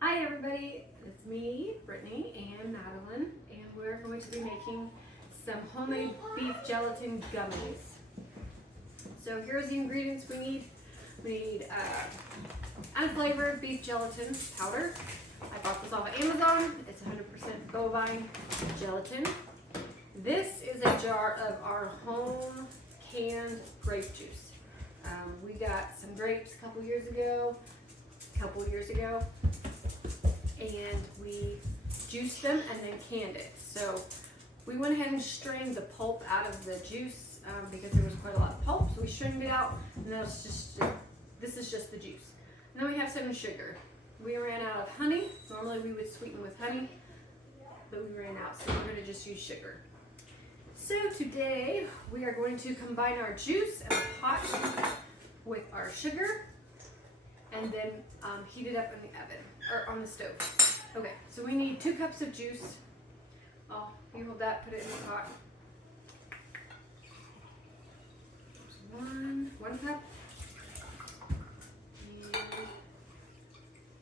Hi everybody, it's me, Brittany, and Madeline, and we're going to be making some homemade beef gelatin gummies. So here's the ingredients we need. We need unflavored beef gelatin powder. I bought this off of Amazon. It's 100% bovine gelatin. This is a jar of our home canned grape juice. We got some grapes a couple years ago, and we juiced them and then canned it. So we went ahead and strained the pulp out of the juice because there was quite a lot of pulp. So we strained it out, and this is just the juice. And then we have some sugar. We ran out of honey. Normally we would sweeten with honey, but we ran out, so we're going to just use sugar. So today we are going to combine our juice in a pot with our sugar, and then heat it up in the oven or on the stove. Okay, so we need 2 cups of juice. Oh, you hold that, put it in the pot. One cup. And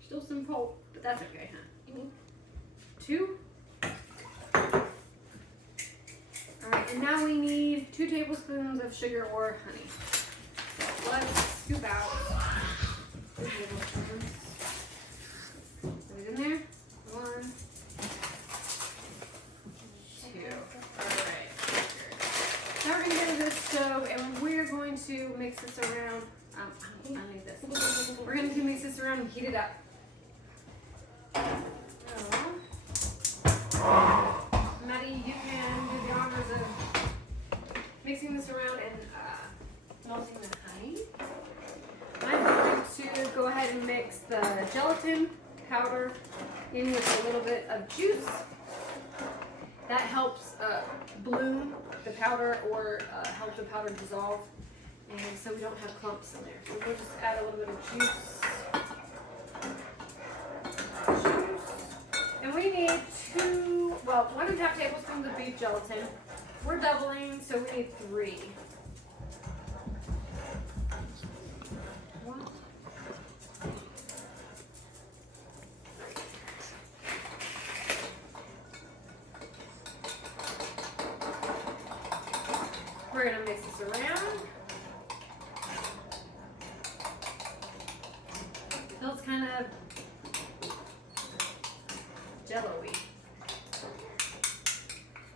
still some pulp, but that's okay, huh? 2. All right, and now we need 2 tablespoons of sugar or honey. So let's scoop out 2 tablespoons. Put it in there. 1, 2. All right. Now we're going to go to this stove, and we're going to mix this around. I need this. We're going to mix this around and heat it up. Maddie, you can do the honors of mixing this around and melting the honey. I'm going to go ahead and mix the gelatin powder in with a little bit of juice. That helps bloom the powder or help the powder dissolve, and so we don't have clumps in there. So we'll just add a little bit of juice. And we need 1.5 tablespoons of beef gelatin. We're doubling, so we need 3. We're going to mix this around. It feels kind of jello-y.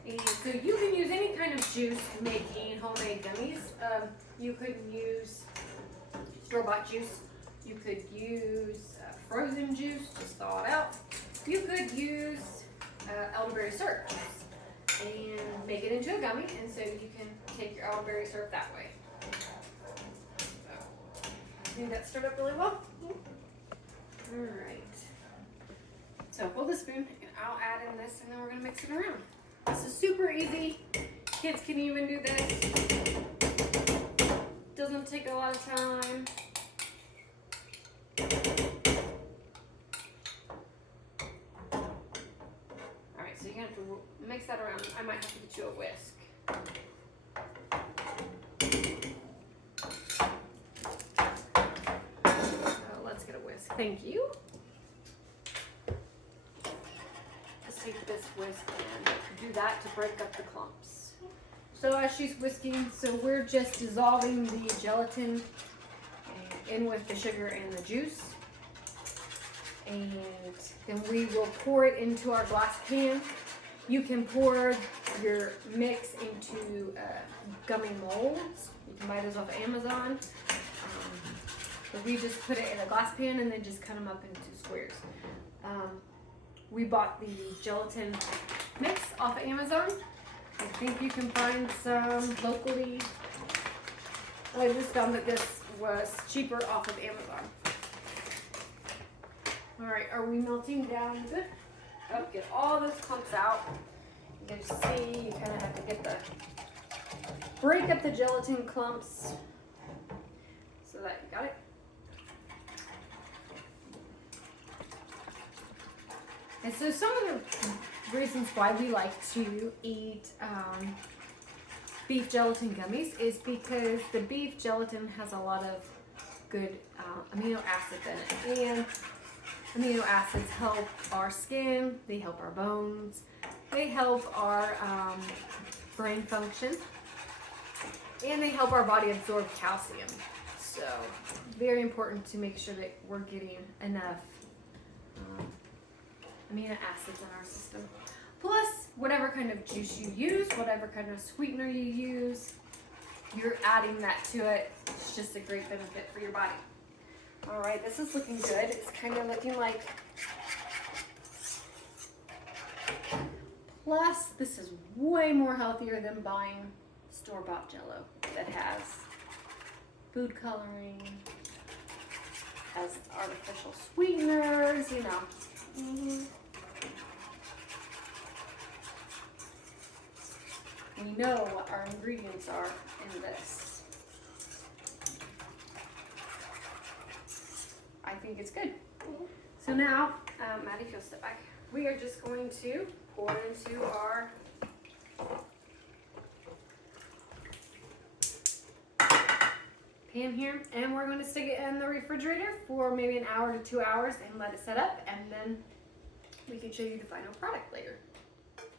And so you can use any kind of juice making homemade gummies. You could use store-bought juice. You could use frozen juice, just thaw it out. You could use elderberry syrup juice and make it into a gummy, and so you can take your elderberry syrup that way. So, I think that stirred up really well. All right. So hold the spoon, and I'll add in this, and then we're going to mix it around. This is super easy. Kids can even do this. Doesn't take a lot of time. All right, so you're going to have to mix that around. I might have to get you a whisk. So let's get a whisk. Thank you. Take this whisk and do that to break up the clumps. So as she's whisking, so we're just dissolving the gelatin in with the sugar and the juice, and then we will pour it into our glass can. You can pour your mix into gummy molds. You can buy those off of Amazon. But we just put it in a glass pan and then just cut them up into squares. We bought the gelatin mix off of Amazon. I think you can find some locally. I just found that this was cheaper off of Amazon. All right, are we melting down good? Oh, get all those clumps out. You can see you kind of have to break up the gelatin clumps so that you got it. And so some of the reasons why we like to eat beef gelatin gummies is because the beef gelatin has a lot of good amino acids in it. And Amino acids help our skin, they help our bones, they help our brain function, and they help our body absorb calcium. So very important to make sure that we're getting enough amino acids in our system. Plus, whatever kind of juice you use, whatever kind of sweetener you use, you're adding that to it. It's just a great benefit for your body. All right, this is looking good. It's kind of looking like, plus this is way more healthier than buying store-bought Jell-O that has food coloring, has artificial sweeteners, you know. We know what our ingredients are in this. I think it's good. So now, Maddie, if you'll step back, we are just going to pour it into our pan here, and we're going to stick it in the refrigerator for maybe an hour to 2 hours and let it set up, and then we can show you the final product later.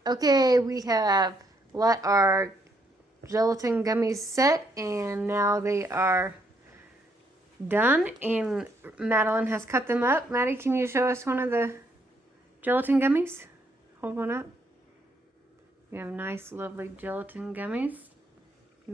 Okay, we have let our gelatin gummies set, and now they are done, and Madeline has cut them up. Maddie, can you show us one of the gelatin gummies? Hold one up. We have nice, lovely gelatin gummies.